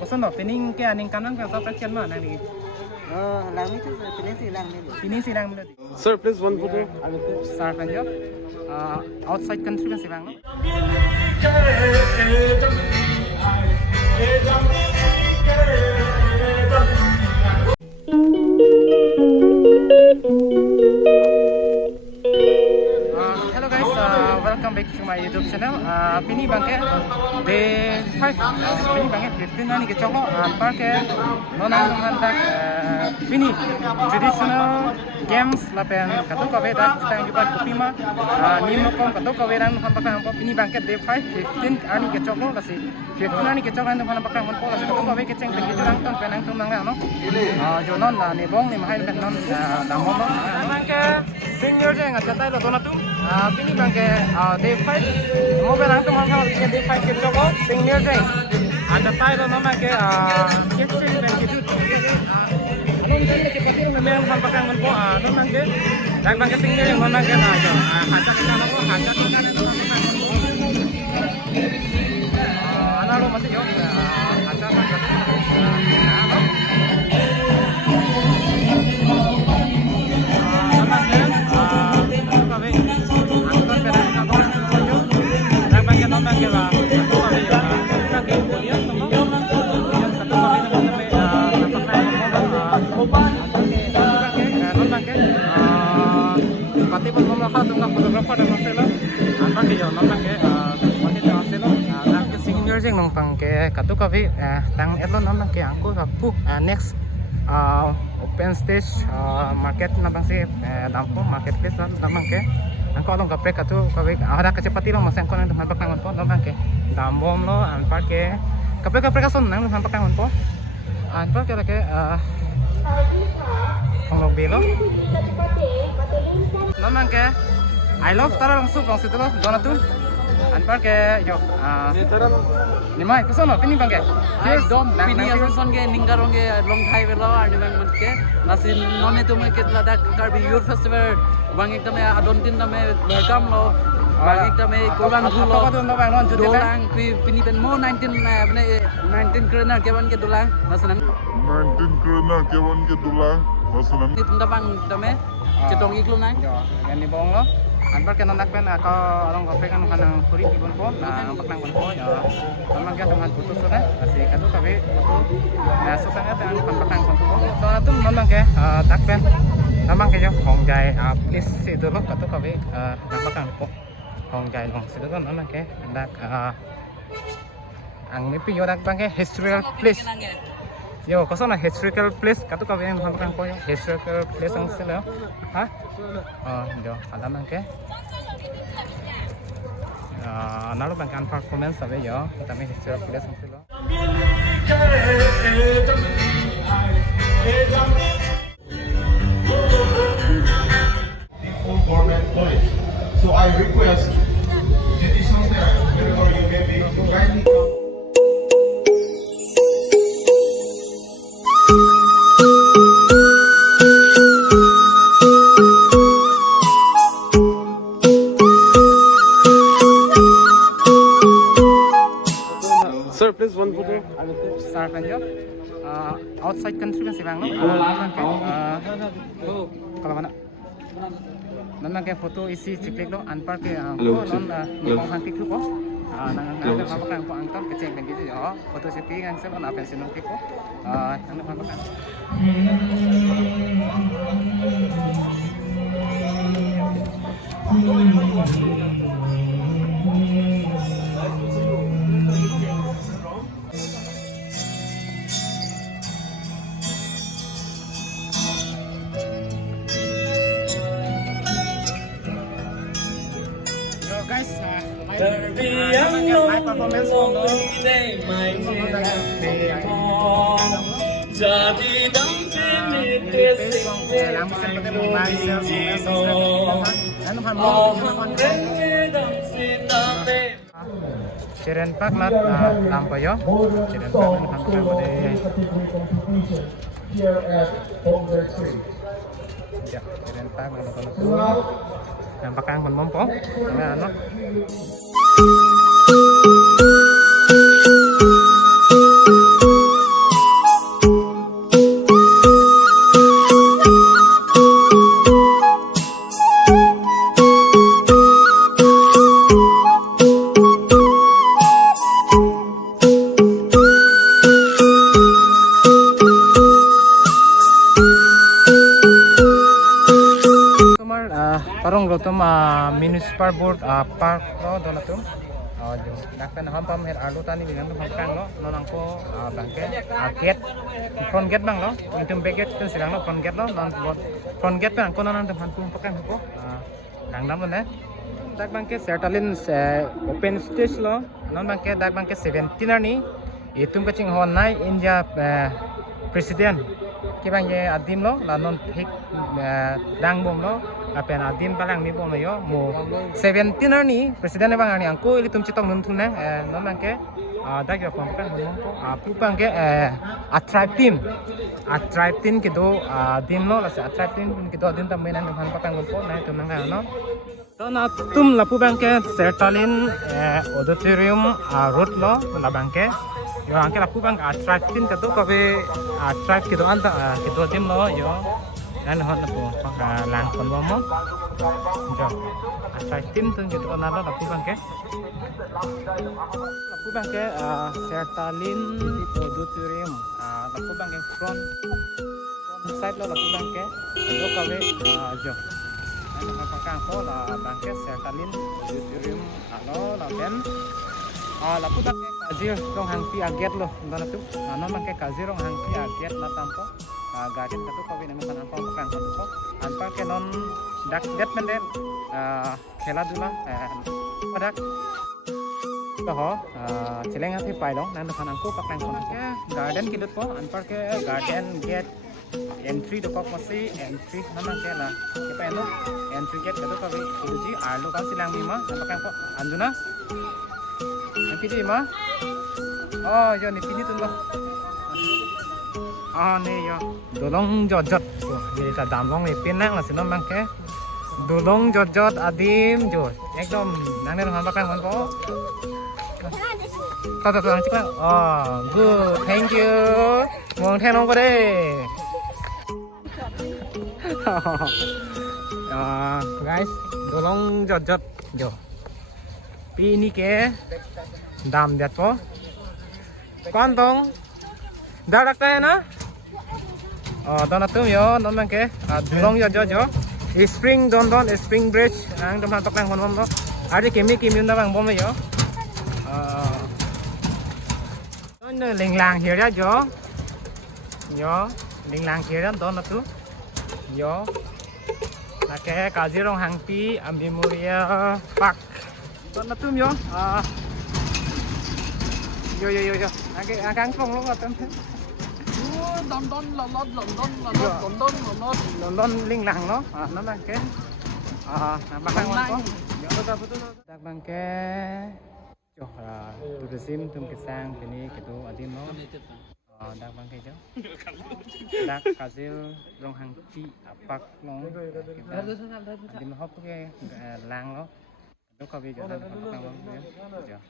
Kosan no pining ke aning kanan ka sa prakyan mo nang ni. Lang itu silang ni. Pining silang mo. Sir, please one photo. Sar kanjo. Outside country kan silang no. Hello guys, welcome back to my YouTube channel. Pini bangke day 5. Pini bangke 15 nani ke choko parke nonang mantak pini traditional games lapen katu kawe dak tang jupat kupima nimokong katu kawe rang hampaka hampo pini bangke day 5 15 ani ke choko kasi 15 ani ke choko rang hampaka hampo kasi katu kawe ke ceng tengi jurang tong penang tong nang no jonon la ni bong ni mahai pen non damom no bangke senior jeng aja tai lo donatum pini bangke day 5 mo berang tong hang day 5 ke choko senior jeng aja tai lo no bangke kitchen ben kitu nung kan ke pati nung memang hampakang ko nung nangke dag bangke senior yang nung nangke aja hancak kita no hancak kita no ana lo masih yo hancak hancak pati pun melakukan tentang fotografer dan hasilnya, antar dia nonton ke wanita hasilnya, dan ke senior jeng nongpang ke katu kafe, tang elon nonton ke angku kapu next open stage market nabang si dampo marketplace nabang ke angku along kapre katu kafe ada kecepatan lo masih angku nang tempat pangan po nabang ke dambom lo antar ke kapre kason nang tempat pangan po antar ke lagi Hong Belo nonton ke I love tara langsung situ lo donatun antar ke yo nimai kesono pini bangke Yes, dom. Pini ason ke ninggarong ke long thai velo arni bang mat ke nasin none tume ke ladak karbi your festival bang ekta me adon tin me welcome lo bang ekta me korban dhulo dolang pini pen mo 19 apne 19 kroner ke ban ke dolang nasan 19 kroner kewan ke tulang masalah itu bang tame cetong iklu nang yo yan ni bong lo antar ke nonak pen ako along kape kan kanang kuri ibon po na nampak nang bon po yo namang ka dengan putus na kasi kadu kape foto na suka nga tan pambakang kon po to na tum namang ke tak pen namang ke yo hongjai please itu lo kadu kape nampakang po hongjai long situ kan namang ke dak ang nipi yo dak bang ke historical place yo kosana historical place katu kape yang nampakang po yo historical place ang sila ha yo alamang ke nalo bangkan performance sabe yo tami historical place ang sila full format point. So I request Jiti Sangter, wherever you may be, to kindly come. Sir, please one photo. Sar kanjo outside country kan silang no kalau mana nan ke foto isi ciklik lo anpar ke ko non ni kong hantik ko nang nang apa kan ko angkat keceng kan gitu yo foto sepi kan saya kan apa sih nanti ko nang apa kan guys, my performance for Ciren Pak lat lampu yo. Ciren Pak lampu lampu ya, Ciren Pak lampu nampakang menmompong ano lo tum municipal board park lo dona tum jo nakpen hampam her alu tani bilang tum hampang lo non angko bangke gate front gate bang lo itum back gate tum silang lo front gate lo non front gate pe angko non tum hantum pakan ko nangnam ne dak bangke sertalin open stage lo non bangke dak bangke 17 ni itum kaching hon nai India president kibang ye adim lo la non hik dang bom lo apen adim palang mi bom yo mo 17 ni president bang ani angko ili tum chitong nun thun na non bangke dak yo pom kan mon ko pu bangke a tribe team ke do dim lo la sa tribe team ke do dim tam menan han pakang ko na tum nang no to na tum la pu bangke sertalin auditorium road lo la bangke yo angke la pu bang tribe team ke do kabe tribe ke do anta ke do dim lo yo nan hon la pu lang kon mo jo tribe team tun ke do na lo la pu bangke sertalin auditorium la pu bangke front side lo la pu bangke do kabe jo nan pakang ko la bangke sertalin auditorium alo la ben la pu bangke kazir rong hangpi aget lo dona tu no bangke kazir rong hangpi aget na tampo garden katu kabe nami kan angko pakang ko tu anpa ke non dak get menden khela dula padak ho celeng ati pai dong nan kan angko pakang ko ke garden kidut po anpa ke garden get entry do kok masih entry namang ke la ke pa eno entry get katu kabe iduji arlo kan silang mima pakang ko anjuna pidi ma oh yo ni pidi tuh nih yo dolong jojot jadi ta damlong ni pinang lah sinom bangke dolong jojot adim jo ekdom nang ne rong pakang kon po kata tuh cik oh good thank you mong thenong ko de guys dolong jojot jo pi ni ke दाम देत po कौन dong dar रखता है ना दोनों तुम यो दोनों के दुलोंग जो spring don spring bridge ang dom hatok lang kon mo ari kimi na bang bom yo don ling lang here ya yo ling lang here don tu yo nake kazirong hangpi memorial park don tum yo yo angkang phong lo katem London ling lang no nó bangke bakang ko yo betul dak bangke jo tourism tum kesang pini ketu adim no dak bangke jo dak kazil rong hang pi apak no adim hop ke lang lo do ka bi jo dak bakang jo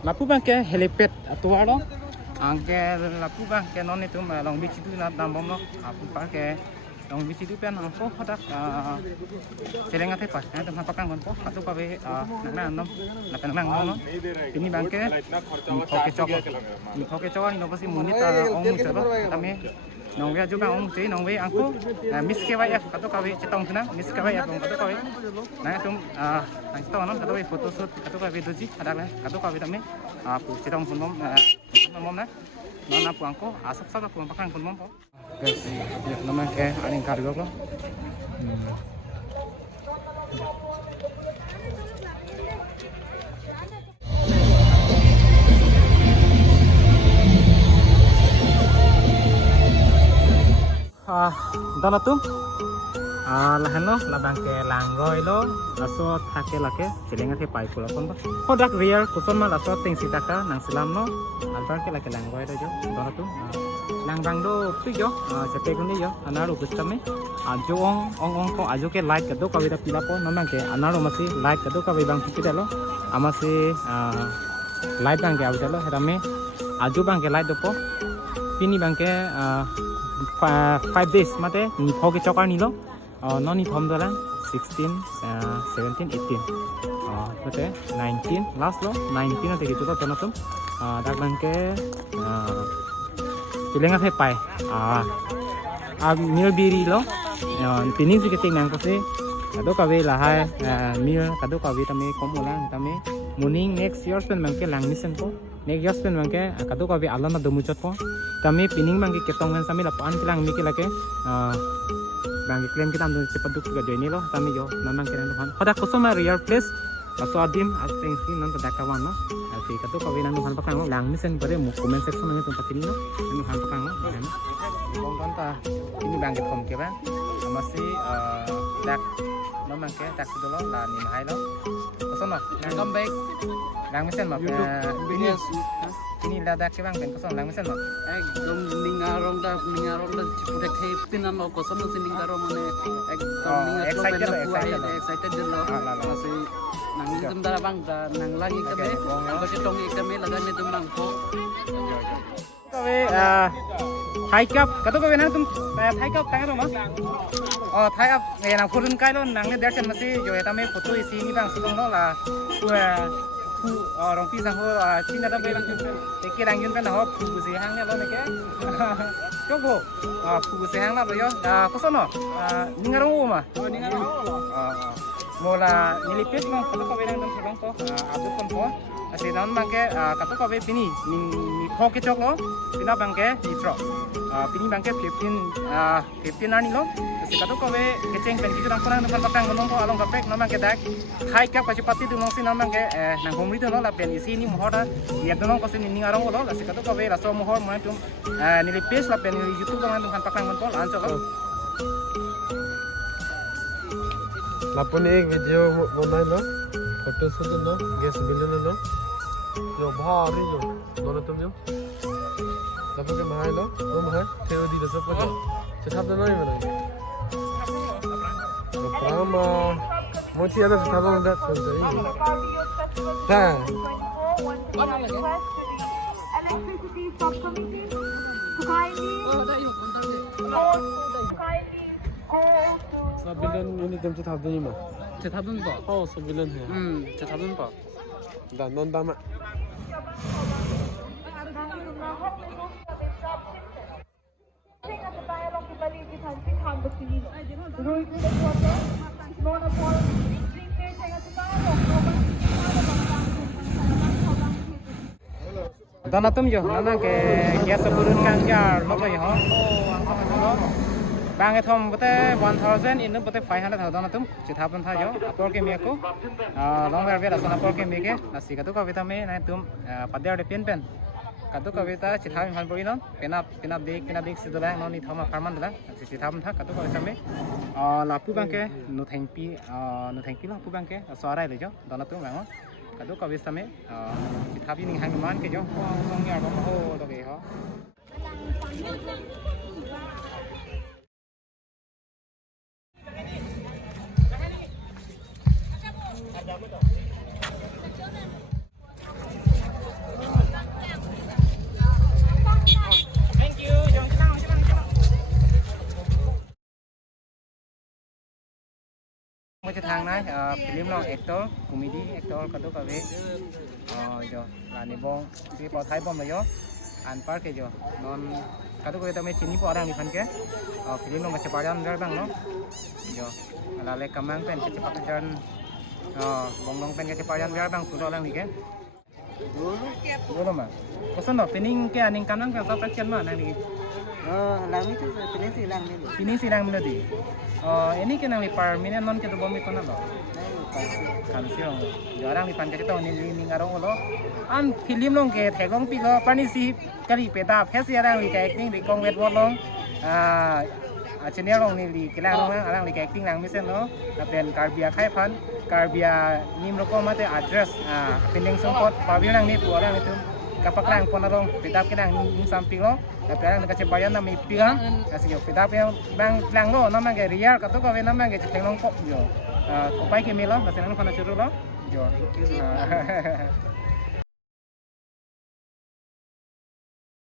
lapu bangke helipad atua lo angke lapu bangke non itu long beach itu na dambom lo apu bangke long beach itu pen angko hodak celeng ate pas na tempat pakang kon po atu kabe nang nom na pen nang no ini bangke hoke coko ini pasti munit ong mucero kami nong we juga ong cei nong we angko miss KYF atu kabe cetong tuna miss KYF atu kabe na tum nang cetong no atu foto shoot atu kabe doji ada lah atu kabe tami pu cetong pun mom na nona pu angko asap sapa pu pakang pun mom po guys ya nama ke aning kargo ko dana tum lahan lo labang ke langroi lo laso thake lake cilenga ke pai pula kon hodak real kuson ma laso ting sitaka nang silam no albar ke lake langroi do jo dana tum langbang do pi jo sepe kuni jo anaru gustame jo ong ko ajo ke like kado kawida pila po nomang ke anaru masi like kado kawi bang pipita lo amasi like bang ke awda lo herame ajo bang ke like do po pini bang ke 5 days mate ni phoke chokar nilo no ni thom dola 16 17 18 mate 19 last lo 19 ate gitu to natum dak bangke tilenga phe pai mil biri lo pini ji keting nang kose kado kawe la hai mil kado kawe tame komulang tame morning next year spend mangke lang mission ko next year spend mangke kado kawe alana domuchot po tame pining mangke ketong men sami la pan kilang mi kilake bangke claim kita amdo cepat duk ga join lo tame yo nanang kiran duhan hoda kosoma real place aso adim asting si non tadakawan no ati kado kawe nang duhan pakang lang mission bare mu comment section nang tum patini no nang duhan pakang no bong konta ini bangke thom ke ba masih dak nó mang cái taxi đó là niềm hay lắm có sao nào come back lang mission mà ini là dak cái bang ben có sao lang mission mà একদম ningarongda protect he pinan lo ko samno sin ningaro mane ekdom ninga excited lo masih nang tum dara bang nang lagi kame ko tong ikame lagan ni tum bang ko kawe Thai cup kado kawe nang tum Thai cup tang ro ma Thai cup nge nang phurun kai lo nang ne derchen masi jo eta me photo isi ni bang sung lo la phu rong pi sang ho china da be lang te ke lang yun pen ho phu se hang ne lo ne ke ko go phu se hang la lo yo ko so no ningaro ma mola nilipis no kado kawe nang tum thong ko adu kon po ase non bangke kado kawe pini ni phoke chok lo pina bangke ni tro pini bangke 15 ani lo ase kado kawe keceng pen kitu nang ponang nang patang nong ko along kapek non bangke dak hai kap ka chipati du nong sin non bangke nang homri tu no la pen isi ni mohora ya tu nong ko sin ni ngarong lo ase kado kawe raso mohor mo tum nilipis la pen ni youtube nang nang patang nong ko ancho lo Lapun ek video बनाए ना photo shoot ना gas billion ना जो भारी जो दोनों तुम जो lapun के भाई लो वो भाई theo đi được सब कुछ sẽ thắp cho nó như vậy rồi mà mỗi khi ada sẽ thắp nó đã xong rồi ha electricity stop coming in so kindly Sebilan ini jam se thắp đi mà je thabun ba sebilan है je thabun ba dah non dama Dana tum jo nana ke gas burun kang jar lo yo bang e thom bote 1000 in bote 500 dana tum chitha pan tha jo apor ke me ko long ver ver asana apor ke me ke nasi ka to ka vita me na tum padya de pen kado ka vita chitha mi han bori non penap dik sidolang non ni thoma farman dala chitha pan tha kado ka vita me lapu bang ke no thank you lapu bang ke sarai le jo dana tum bang kado ka vita me chitha bi ning hang man ke jo song ya ba ho to ke ho Macam thang này film lo actor comedy actor kado kawe jo lani bong si po thai bom yo an par ke jo non kado kawe tame chini po orang ni phan ke film lo macam pajan jar bang no jo ala le kamang pen ke cepat jan bong pen ke pajan jar bang pulo orang ni ke dulu mah kosan no pening ke aning kanang kan sa praktian mah nang ni lang itu Pini silang minati. Ini kena li par minat non kita bom itu nalo. Kan siang. Jarang li pan kita tahu ni ngarong lo. An film long ke thegong pi lo pani si kali peta phesi arang li ka acting li kong wet bot long. Channel long ni li kilang long arang li ka acting lang misen lo. Tapi karbia khai pan karbia nim lo ko mate address pending support pabil lang ni pu arang itu kapak lang pon arong peta kilang nim samping lo. Tapi orang nak cepat yang nama ipiang, kasih yo. Tapi yang bang lang lo, nama ke real, kata kau nama ke cekeng long kok yo. Kopai ke milo, kasih nang kena curu lo, yo.